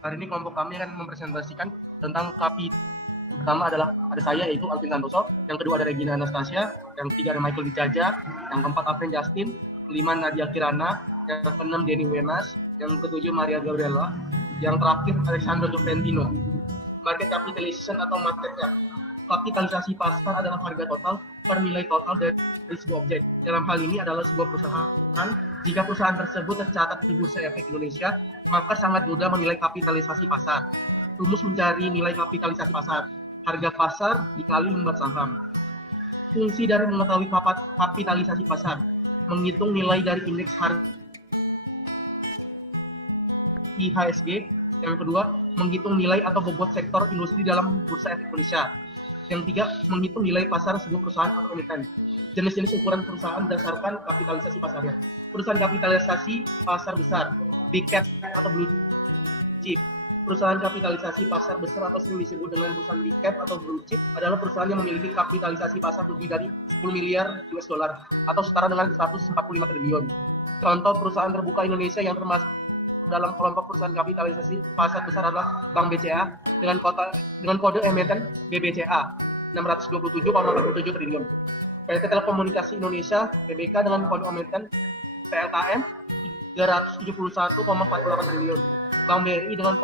Hari ini kelompok kami akan mempresentasikan tentang KAPI. Pertama adalah ada saya, yaitu Alvin Santoso. Yang kedua ada Regina Anastasia. Yang ketiga ada Michael Dijaja. Yang keempat Alvin Justin. Kelima Nadia Kirana. Yang keenam Denny Wenas. Yang ketujuh Maria Gabriela. Yang terakhir Alexander Juventino. Market capitalization atau market cap. Kapitalisasi pasar adalah harga total per nilai total dari sebuah objek. Dalam hal ini adalah sebuah perusahaan. Jika perusahaan tersebut tercatat di Bursa Efek Indonesia, maka sangat mudah menilai kapitalisasi pasar. Rumus mencari nilai kapitalisasi pasar: harga pasar dikali lembar saham. Fungsi dari mengetahui kapitalisasi pasar: menghitung nilai dari indeks harga IHSG. Yang kedua, menghitung nilai atau bobot sektor industri dalam Bursa Efek Indonesia. Yang ketiga, menghitung nilai pasar sebuah perusahaan atau emiten. Jenis-jenis ukuran perusahaan berdasarkan kapitalisasi pasarnya. Perusahaan kapitalisasi pasar besar, big cap atau blue chip. Perusahaan kapitalisasi pasar besar atau sering disebut dengan perusahaan big cap atau blue chip adalah perusahaan yang memiliki kapitalisasi pasar lebih dari 10 miliar US dollar atau setara dengan 145 triliun. Contoh perusahaan terbuka Indonesia yang termasuk dalam kelompok perusahaan kapitalisasi pasar besar adalah Bank BCA dengan kode emiten BBCA 627,47 triliun. PT Telekomunikasi Indonesia TBK dengan kode emiten PLKM 371,48 triliun. Bank BRI dengan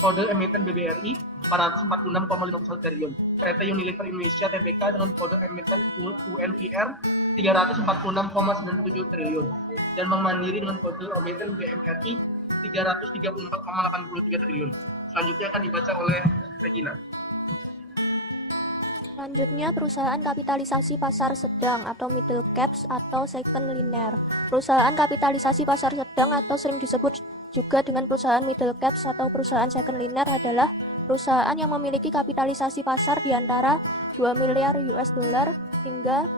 kode emiten BBRI 446,51 triliun. PT Unilever Indonesia TBK dengan kode emiten UNVR 346,97 triliun. Dan Bank Mandiri dengan kode emiten BMRI 334,83 triliun. Selanjutnya akan dibaca oleh Regina. Selanjutnya, perusahaan kapitalisasi pasar sedang atau middle caps atau second linear. Perusahaan kapitalisasi pasar sedang atau sering disebut juga dengan perusahaan middle caps atau perusahaan second linear adalah perusahaan yang memiliki kapitalisasi pasar di antara 2 miliar US dollar hingga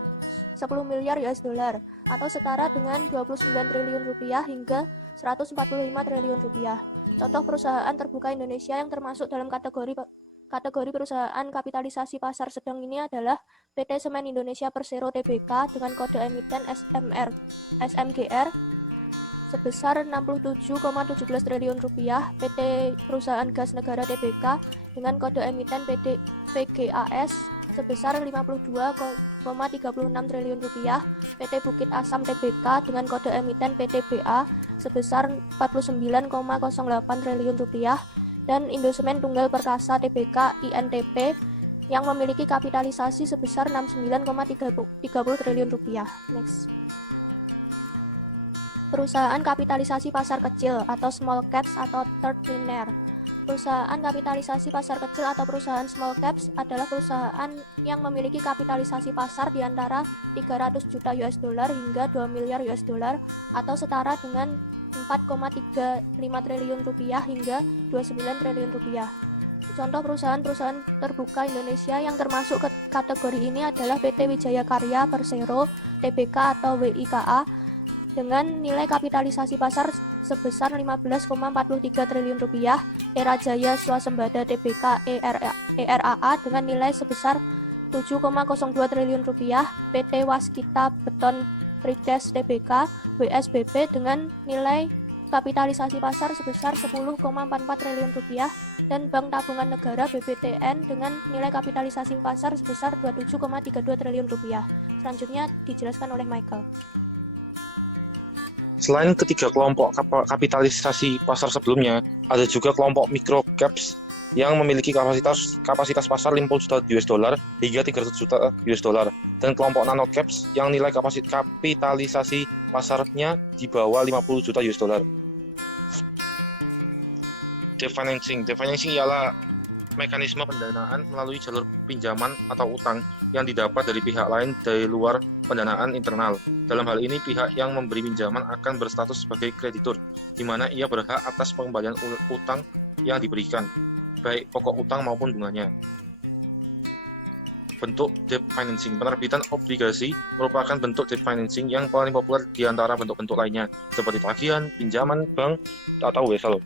10 miliar US dollar atau setara dengan 29 triliun rupiah hingga 145 triliun rupiah. Contoh perusahaan terbuka Indonesia yang termasuk dalam kategori perusahaan kapitalisasi pasar sedang ini adalah PT Semen Indonesia Persero Tbk dengan kode emiten SMGR sebesar 67,17 triliun rupiah, PT Perusahaan Gas Negara Tbk dengan kode emiten PGAS sebesar 52,36 triliun rupiah, PT Bukit Asam Tbk dengan kode emiten PTBA sebesar 49,08 triliun rupiah, dan Indosemen Tunggal Perkasa Tbk INTP yang memiliki kapitalisasi sebesar 69,30 triliun rupiah. Next. Perusahaan kapitalisasi pasar kecil atau small caps atau third linear. Perusahaan kapitalisasi pasar kecil atau perusahaan small caps adalah perusahaan yang memiliki kapitalisasi pasar di antara 300 juta US dollar hingga 2 miliar US dollar atau setara dengan 4,35 triliun rupiah hingga 29 triliun rupiah. Contoh perusahaan-perusahaan terbuka Indonesia yang termasuk ke kategori ini adalah PT Wijaya Karya Persero Tbk atau WIKA dengan nilai kapitalisasi pasar sebesar 15,43 triliun rupiah, Era Jaya Swasembada Tbk ERAA dengan nilai sebesar 7,02 triliun rupiah, PT Waskita Beton Prides Tbk WSBB dengan nilai kapitalisasi pasar sebesar 10,44 triliun rupiah, dan Bank Tabungan Negara BBTN dengan nilai kapitalisasi pasar sebesar 27,32 triliun rupiah. Selanjutnya dijelaskan oleh Michael. Selain ketiga kelompok kapitalisasi pasar sebelumnya, ada juga kelompok micro caps yang memiliki kapasitas pasar 50 juta US dollar hingga 300 juta US dollar, dan kelompok nano caps yang nilai kapitalisasi pasarnya di bawah 50 juta US dollar. Debt financing ialah mekanisme pendanaan melalui jalur pinjaman atau utang yang didapat dari pihak lain dari luar pendanaan internal. Dalam hal ini, pihak yang memberi pinjaman akan berstatus sebagai kreditur, di mana ia berhak atas pengembalian utang yang diberikan, baik pokok utang maupun bunganya. Bentuk debt financing. Penerbitan obligasi merupakan bentuk debt financing yang paling populer di antara bentuk-bentuk lainnya, seperti tagihan, pinjaman bank, atau wesel.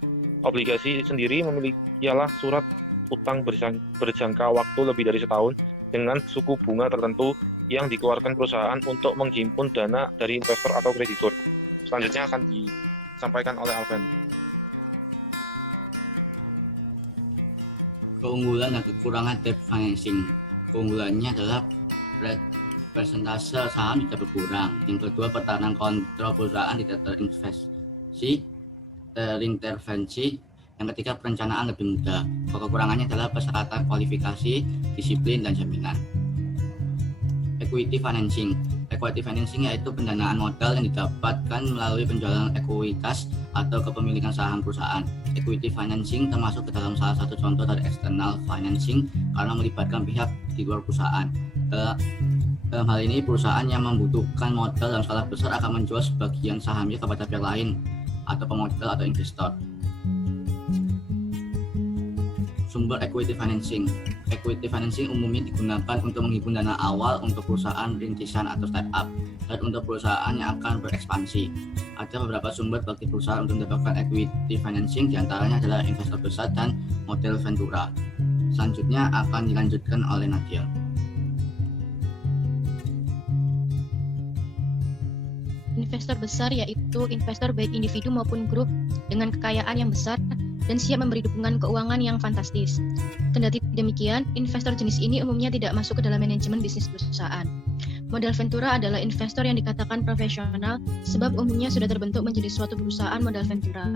Obligasi sendiri ialah surat utang berjangka waktu lebih dari setahun dengan suku bunga tertentu yang dikeluarkan perusahaan untuk menghimpun dana dari investor atau kreditur. Selanjutnya akan disampaikan oleh Alvin. Keunggulan dan kekurangan debt financing. Keunggulannya adalah persentase saham tidak berkurang. Yang kedua, pertahanan kontrol perusahaan tidak terintervensi. Yang ketiga, perencanaan lebih mudah. Kekurangannya adalah persyaratan kualifikasi, disiplin, dan jaminan. Equity financing. Equity financing yaitu pendanaan modal yang didapatkan melalui penjualan ekuitas atau kepemilikan saham perusahaan. Equity financing termasuk ke dalam salah satu contoh dari external financing karena melibatkan pihak di luar perusahaan. Dalam hal ini, perusahaan yang membutuhkan modal dalam skala besar akan menjual sebagian sahamnya kepada pihak lain atau pemodal atau investor. Sumber equity financing. Equity financing umumnya digunakan untuk menghimpun dana awal untuk perusahaan rintisan atau startup dan untuk perusahaan yang akan berekspansi. Ada beberapa sumber bagi perusahaan untuk mendapatkan equity financing, diantaranya adalah investor besar dan model ventura. Selanjutnya akan dilanjutkan oleh Nadia. Investor besar yaitu investor baik individu maupun grup dengan kekayaan yang besar dan siap memberi dukungan keuangan yang fantastis. Kendati demikian, investor jenis ini umumnya tidak masuk ke dalam manajemen bisnis perusahaan. Modal ventura adalah investor yang dikatakan profesional sebab umumnya sudah terbentuk menjadi suatu perusahaan modal ventura.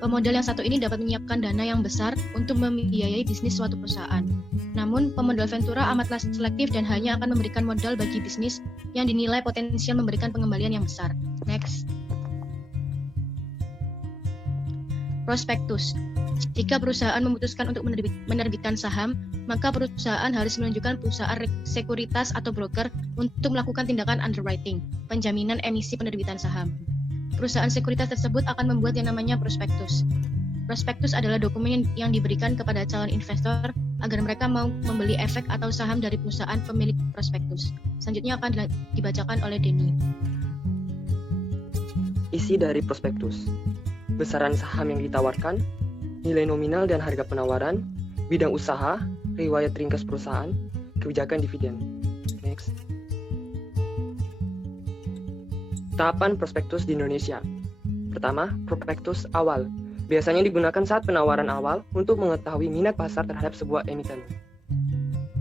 Pemodal yang satu ini dapat menyiapkan dana yang besar untuk membiayai bisnis suatu perusahaan. Namun, pemodal ventura amatlah selektif dan hanya akan memberikan modal bagi bisnis yang dinilai potensial memberikan pengembalian yang besar. Next. Prospektus. Jika perusahaan memutuskan untuk menerbitkan saham, maka perusahaan harus menunjukkan perusahaan sekuritas atau broker untuk melakukan tindakan underwriting, penjaminan emisi penerbitan saham. Perusahaan sekuritas tersebut akan membuat yang namanya prospektus. Prospektus adalah dokumen yang diberikan kepada calon investor agar mereka mau membeli efek atau saham dari perusahaan pemilik prospektus. Selanjutnya akan dibacakan oleh Denny. Isi dari prospektus: besaran saham yang ditawarkan, nilai nominal dan harga penawaran, bidang usaha, riwayat ringkas perusahaan, kebijakan dividen. Next. Tahapan prospektus di Indonesia. Pertama, prospektus awal. Biasanya digunakan saat penawaran awal untuk mengetahui minat pasar terhadap sebuah emiten.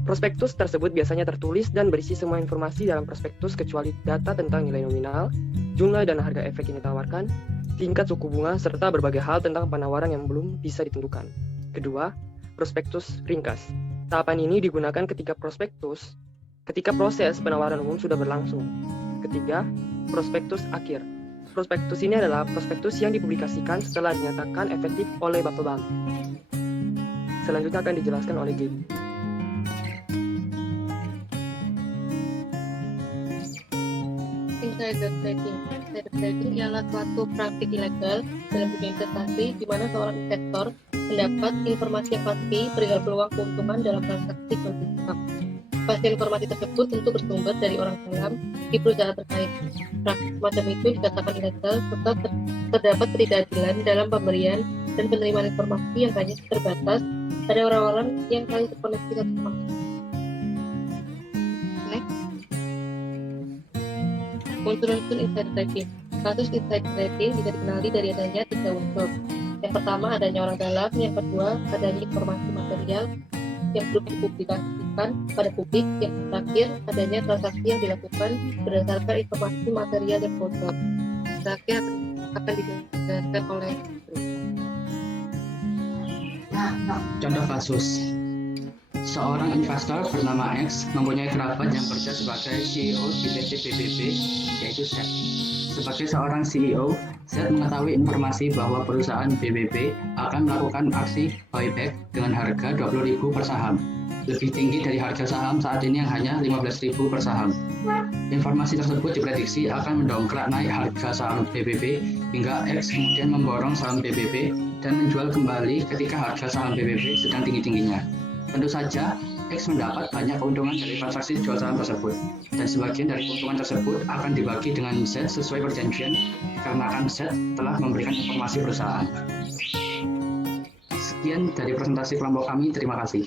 Prospektus tersebut biasanya tertulis dan berisi semua informasi dalam prospektus kecuali data tentang nilai nominal, jumlah dan harga efek yang ditawarkan, tingkat suku bunga, serta berbagai hal tentang penawaran yang belum bisa ditentukan. Kedua, prospektus ringkas. Tahapan ini digunakan ketika proses penawaran umum sudah berlangsung. Ketiga, prospektus akhir. Prospektus ini adalah prospektus yang dipublikasikan setelah dinyatakan efektif oleh Bappebank. Selanjutnya akan dijelaskan oleh Gaby. Insider trading. Insider trading ialah suatu praktik ilegal dalam dunia investasi di mana seorang investor mendapat informasi yang pasti perihal peluang keuntungan dalam transaksi suatu saham. Pasti informasi tersebut tentu bersumber dari orang dalam di perusahaan terkait. Praktik semacam itu dikatakan ilegal serta terdapat ketidakadilan dalam pemberian dan penerimaan informasi yang hanya terbatas pada orang-orang yang saling terkoneksi satu sama lain. Unsur-unsur insider trading. Kasus insider trading bisa dikenali dari adanya 3 unsur. Yang pertama, adanya orang dalam. Yang kedua, adanya informasi material yang belum dipublikasikan pada publik. Yang terakhir, adanya transaksi yang dilakukan berdasarkan informasi material yang bocor. Terakhir akan dijelaskan oleh Contoh kasus. Seorang investor bernama X mempunyai kerabat yang bekerja sebagai CEO di PT PBB, yaitu Z. Sebagai seorang CEO, Z mengetahui informasi bahwa perusahaan PBB akan melakukan aksi buyback dengan harga 20.000 per saham, lebih tinggi dari harga saham saat ini yang hanya 15.000 per saham. Informasi tersebut diprediksi akan mendongkrak naik harga saham PBB hingga X kemudian memborong saham PBB dan menjual kembali ketika harga saham PBB sedang tinggi-tingginya. Tentu saja, X mendapat banyak keuntungan dari transaksi jual saham tersebut, dan sebagian dari keuntungan tersebut akan dibagi dengan Z sesuai perjanjian dikarenakan Z telah memberikan informasi perusahaan. Sekian dari presentasi kelompok kami, terima kasih.